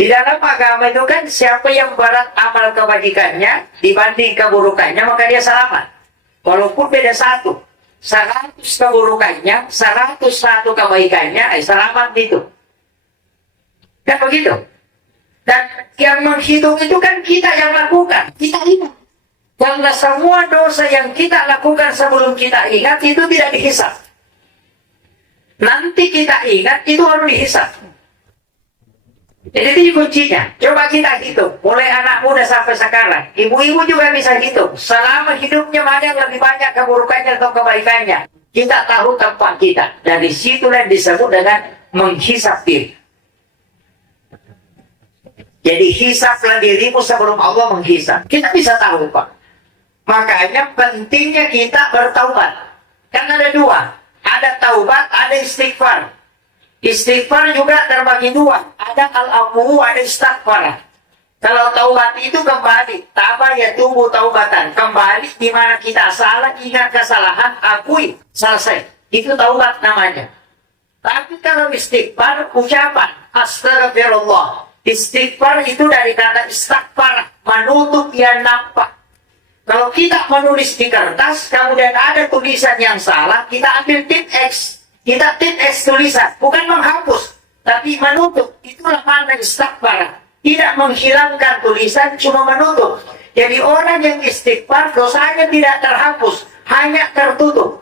Di dalam agama itu kan siapa yang berat amal kebajikannya dibanding keburukannya, maka dia selamat. Walaupun beda satu. 100 keburukannya, 101 kebaikannya, selamat itu. Kan begitu? Dan yang menghitung itu kan kita yang lakukan. Kita ingat. Karena semua dosa yang kita lakukan sebelum kita ingat itu tidak dihisap. Nanti kita ingat itu harus dihisap. Jadi itu kuncinya. Coba kita hitung. Mulai anak muda sampai sekarang. Ibu-ibu juga bisa hitung. Selama hidupnya mana yang lebih banyak keburukannya atau kebaikannya. Kita tahu tempat kita. Dari situlah disebut dengan menghisap diri. Jadi hisaplah dirimu sebelum Allah menghisap. Kita bisa tahu Pak. Makanya pentingnya kita bertaubat. Kan ada dua. Ada taubat, ada istighfar. Istighfar juga terbagi dua. Ada al-afu, ada istighfar. Kalau taubat itu kembali. Taba ya tunggu taubatan. Kembali di mana kita salah, ingat kesalahan, akui. Selesai. Itu taubat namanya. Tapi kalau istighfar, ucapan. Astagfirullah. Istighfar itu dari kata istighfar. Menutup yang nampak. Kalau kita menulis di kertas, kemudian ada tulisan yang salah, kita ambil tip X. Kita tip X tulisan, bukan menghapus, tapi menutup. Itulah makna istighfar. Tidak menghilangkan tulisan, cuma menutup. Jadi orang yang istighfar, dosanya tidak terhapus, hanya tertutup.